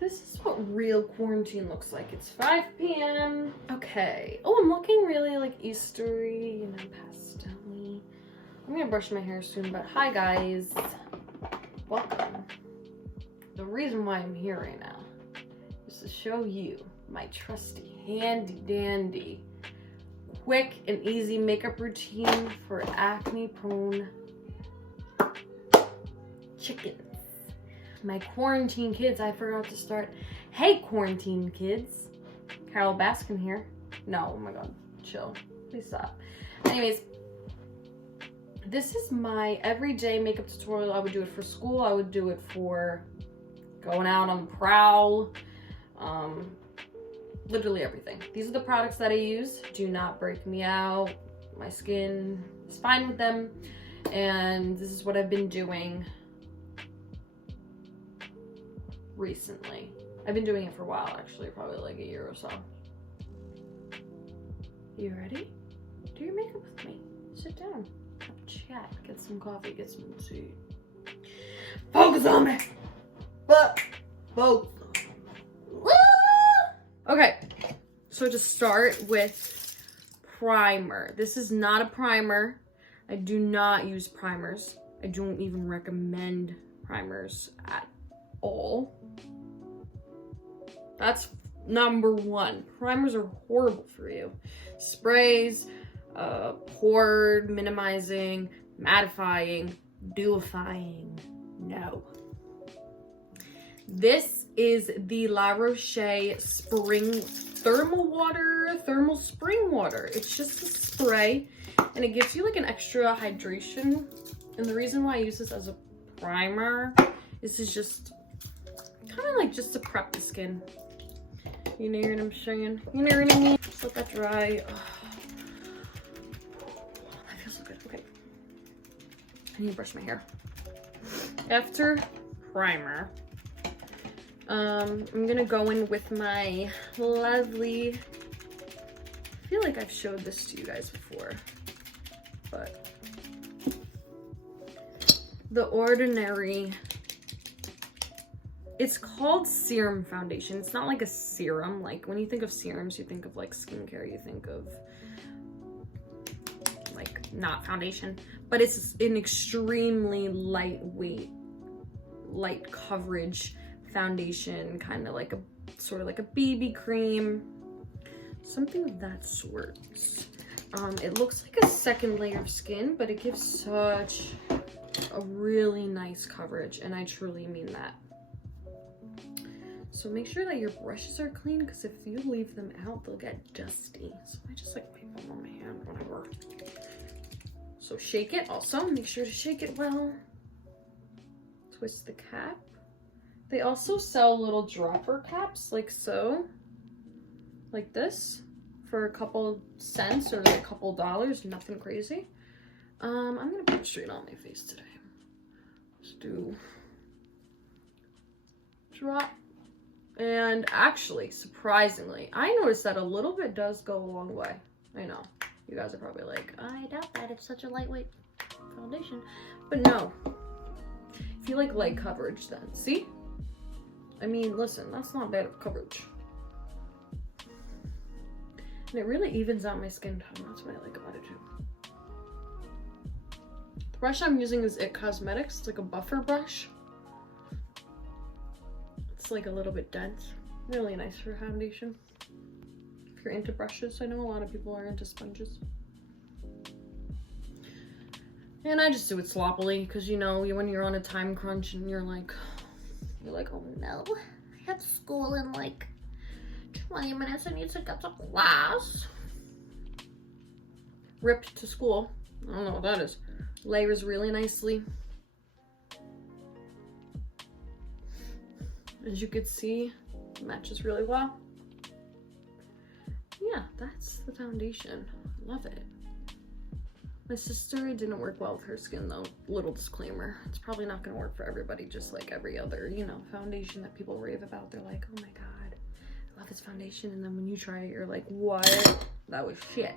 This is what real quarantine looks like. It's 5 p.m. Okay. Oh, I'm looking really like Eastery, you know, pastel-y. I'm gonna brush my hair soon, but hi guys. Welcome. The reason why I'm here right now is to show you my trusty, handy dandy, quick and easy makeup routine for acne prone chickens. My quarantine kids, I forgot to start. Hey quarantine kids. Carol Baskin here. No, oh my god, chill. Please stop. Anyways, this is my everyday makeup tutorial. I would do it for school. I would do it for going out on the prowl. Literally everything. These are the products that I use. Do not break me out. My skin is fine with them. And this is what I've been doing recently. I've been doing it for a while, actually, probably like a year or so. You ready? Do your makeup with me. Sit down, have a chat, get some coffee, get some tea. Focus on me! Focus. Okay, so to start with primer. This is not a primer. I do not use primers. I don't even recommend primers at all. That's number one. Primers are horrible for you. Sprays, pore minimizing, mattifying, dewifying. No. This is the La Roche Spring Thermal Spring Water. It's just a spray and it gives you like an extra hydration. And the reason why I use this as a primer is to just kind of like just to prep the skin. You know what I'm saying? You know what I mean? Just let that dry. Oh. That feels so good. Okay. I need to brush my hair. After primer, I'm gonna go in with my lovely, I feel like I've showed this to you guys before, but the Ordinary, it's called serum foundation. It's not like a serum. Like when you think of serums, you think of like skincare, you think of like not foundation, but it's an extremely lightweight, light coverage foundation, kind of like a sort of like a BB cream, something of that sort. It looks like a second layer of skin, but it gives such a really nice coverage, and I truly mean that. So make sure that your brushes are clean, because if you leave them out, they'll get dusty. So I just like wipe them on my hand whenever. So shake it also, make sure to shake it well. Twist the cap. They also sell little dropper caps like so, like this, for a couple cents or a couple dollars, nothing crazy. I'm gonna put it straight on my face today. Let's do drop. And actually, surprisingly, I noticed that a little bit does go a long way. I know, you guys are probably like, I doubt that, it's such a lightweight foundation. But no, if you like light coverage then, see? I mean, listen, that's not bad of coverage. And it really evens out my skin tone. That's what I like about it too. The brush I'm using is IT Cosmetics. It's like a buffer brush. It's like a little bit dense. Really nice for foundation. If you're into brushes, I know a lot of people are into sponges. And I just do it sloppily because, you know, when you're on a time crunch and you're like, oh no, I have school in like 20 minutes. I need to get to class. Ripped to school. I don't know what that is. Layers really nicely. As you could see, it matches really well. Yeah, that's the foundation. Love it. My sister, it didn't work well with her skin though. Little disclaimer, it's probably not gonna work for everybody, just like every other, you know, foundation that people rave about. They're like, oh my god, I love this foundation. And then when you try it, you're like, what? That was shit.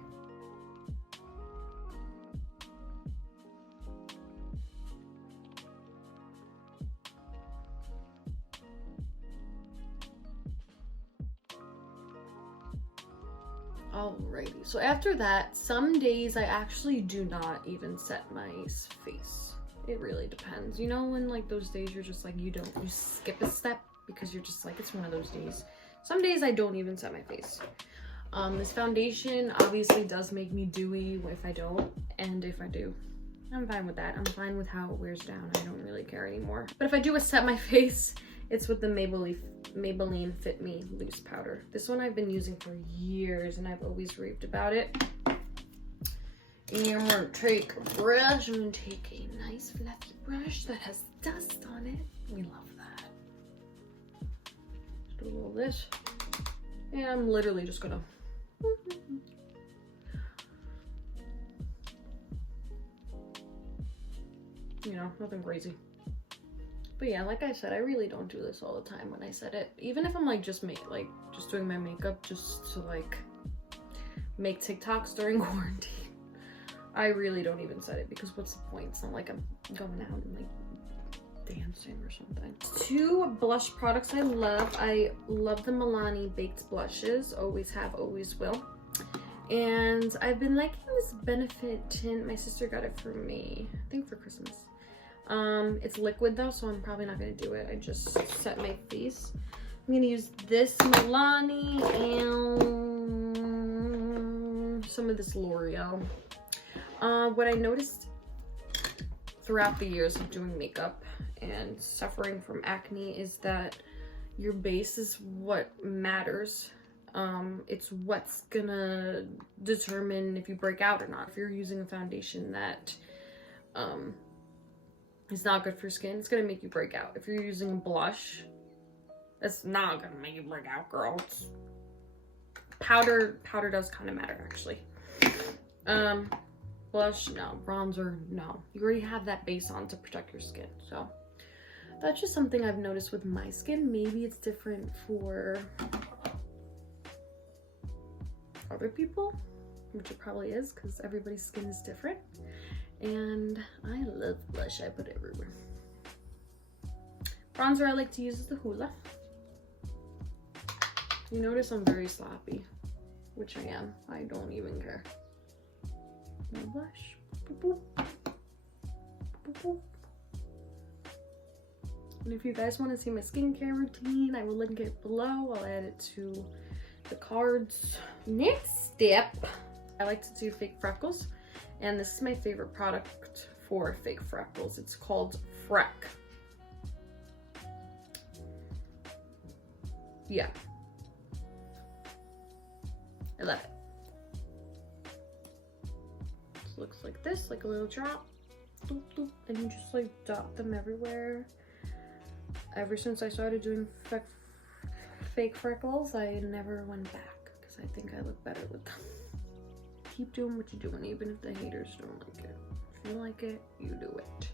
Alrighty, so after that, some days I actually do not even set my face. It really depends. You know, when like those days you're just like, you skip a step because you're just like, it's one of those days. Some days I don't even set my face. This foundation obviously does make me dewy if I don't, and if I do, I'm fine with that. I'm fine with how it wears down. I don't really care anymore. But if I do set my face, it's with the Maybelline Fit Me Loose Powder. This one I've been using for years and I've always raved about it. And I'm gonna take a brush. I'm gonna take a nice fluffy brush that has dust on it. We love that. Just do a little of this. And I'm literally just gonna you know, nothing crazy. But yeah, like I said, I really don't do this all the time when I set it. Even if I'm like just doing my makeup just to like make TikToks during quarantine. I really don't even set it because what's the point? It's not like I'm going out and like dancing or something. 2 blush products I love. I love the Milani Baked Blushes. Always have, always will. And I've been liking this Benefit tint. My sister got it for me, I think for Christmas. It's liquid though, so I'm probably not gonna do it. I just set my face. I'm gonna use this Milani and some of this L'Oreal. What I noticed throughout the years of doing makeup and suffering from acne is that your base is what matters. It's what's gonna determine if you break out or not. If you're using a foundation that is not good for your skin, it's gonna make you break out. If you're using a blush, that's not gonna make you break out, girl. Powder does kind of matter actually. Blush, no. Bronzer, no. You already have that base on to protect your skin. So that's just something I've noticed with my skin. Maybe it's different for other people, which it probably is because everybody's skin is different. And I love blush. I put it everywhere. Bronzer I like to use is the Hoola. You notice I'm very sloppy, which I am. I don't even care. No blush. Boop, boop. Boop, boop. And if you guys want to see my skincare routine, I will link it below. I'll add it to the cards. Next step, I like to do fake freckles. And this is my favorite product for fake freckles. It's called Freck. Yeah. I love it. It looks like this, like a little drop. Doop, doop, and you just like dot them everywhere. Ever since I started doing fake freckles, I never went back because I think I look better with them. Keep doing what you're doing, even if the haters don't like it. If you like it, you do it.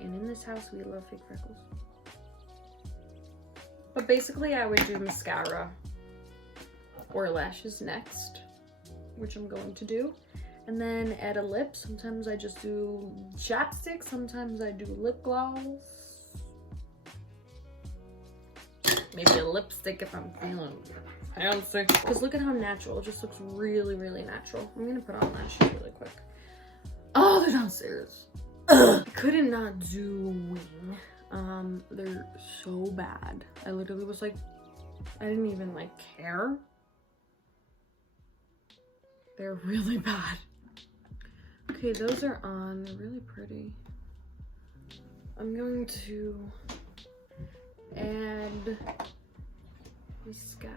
And in this house, we love fake freckles. But basically, I would do mascara or lashes next, which I'm going to do. And then add a lip. Sometimes I just do chapstick. Sometimes I do lip gloss. Maybe a lipstick if I'm feeling fancy. Because look at how natural. It just looks really, really natural. I'm going to put on lashes really quick. Oh, they're downstairs. Ugh. I couldn't not do wing. They're so bad. I literally was like, I didn't even like care. They're really bad. Okay, those are on. They're really pretty. I'm going to add mascara.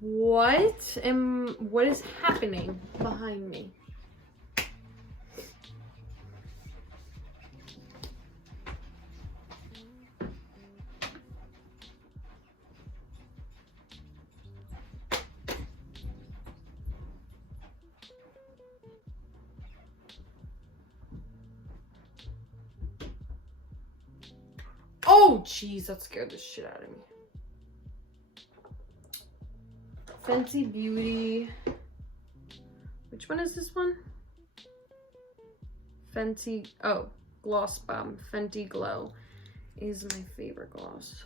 What is happening behind me? Oh, jeez, that scared the shit out of me. Fenty Beauty. Which one is this one? Fenty, oh, Gloss Bomb. Fenty Glow is my favorite gloss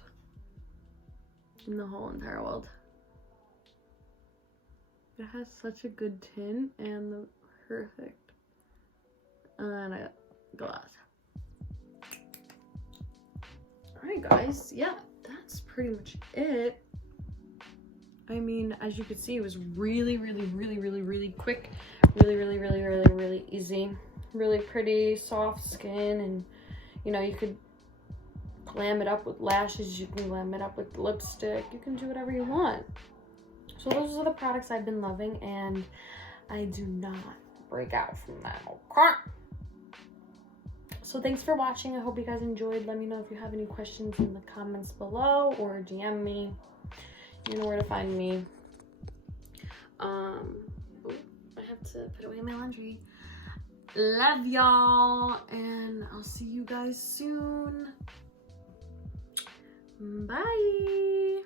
in the whole entire world. it has such a good tint and the perfect. And I got glass. Alright guys, yeah, that's pretty much it. I mean, as you could see, it was really quick. Really easy. Really pretty, soft skin, and you know, you could glam it up with lashes, you can glam it up with lipstick, you can do whatever you want. So those are the products I've been loving, and I do not break out from that. Okay. So thanks for watching. I hope you guys enjoyed. Let me know if you have any questions in the comments below or DM me. You know where to find me. I have to put away my laundry. Love y'all, and I'll see you guys soon. Bye.